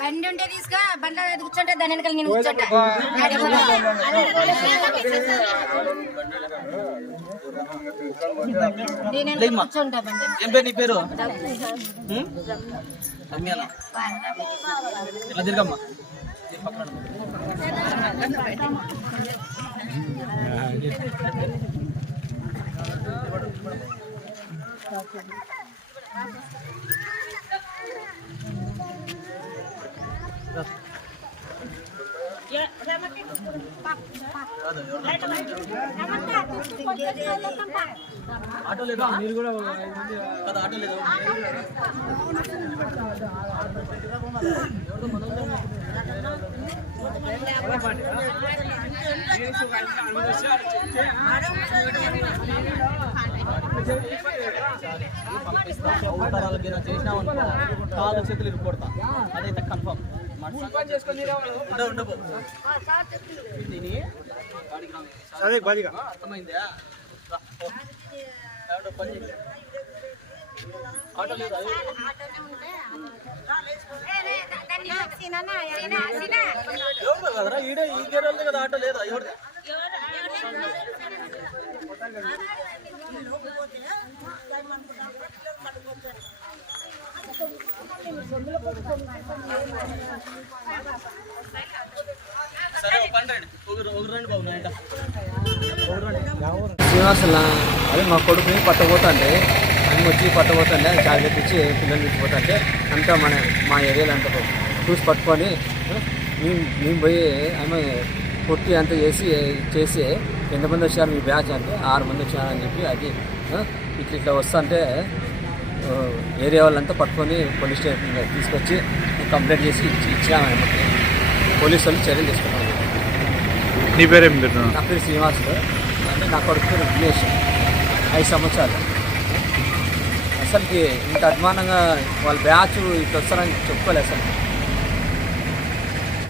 బండి ఉంటే తీసుకా బండి కూర్చుంటే దాని వెనకాల నేను కూర్చుంటా. ఏం పేరు నీ పేరు? ఎలా తిరగమ్మా ఆటో లేదా? మీరు కూడా కదా ఆటో లేదా? చేసినామనుకో కాళ్ళు చేతులు ఇరుకొడతా, అదైతే కన్ఫర్మ్. అర్థమైందా? ఆటో లేదా? ఎవరు కదరా ఈడే ఈ గేరే కదా ఆటో లేదా? ఎవరు శ్రీనివాస అదే మా కొడుకుని పట్టబోతుంటే అమ్మ వచ్చి పట్టబోతుండే జాగ్రత్త ఇచ్చి పిల్లలు తీసుకుపోతుంటే అంతా మా ఏరియాలో అంతా చూసి పట్టుకొని మేము పోయి ఆమె కొట్టి అంతా చేసి ఎంతమంది వచ్చారు మీ బ్యాచ్ అంటే 6 మంది వచ్చారని చెప్పి అది ఇట్లా వస్తుంటే ఏరియా వాళ్ళంతా పట్టుకొని పోలీస్ స్టేషన్ తీసుకొచ్చి కంప్లైంట్ చేసి ఇచ్చామన్నమాట. పోలీసు వాళ్ళు చర్యలు తీసుకున్నాం. నీ పేరేం? నా పేరు శ్రీనివాసులు, అంటే నా కొడుకు పేరు విఘ్నేష్, 5 సంవత్సరాలు. అసలుకి ఇంత అభిమానంగా వాళ్ళ బ్యాచ్ ఇట్లా వస్తారని చెప్పుకోలేదు అసలు.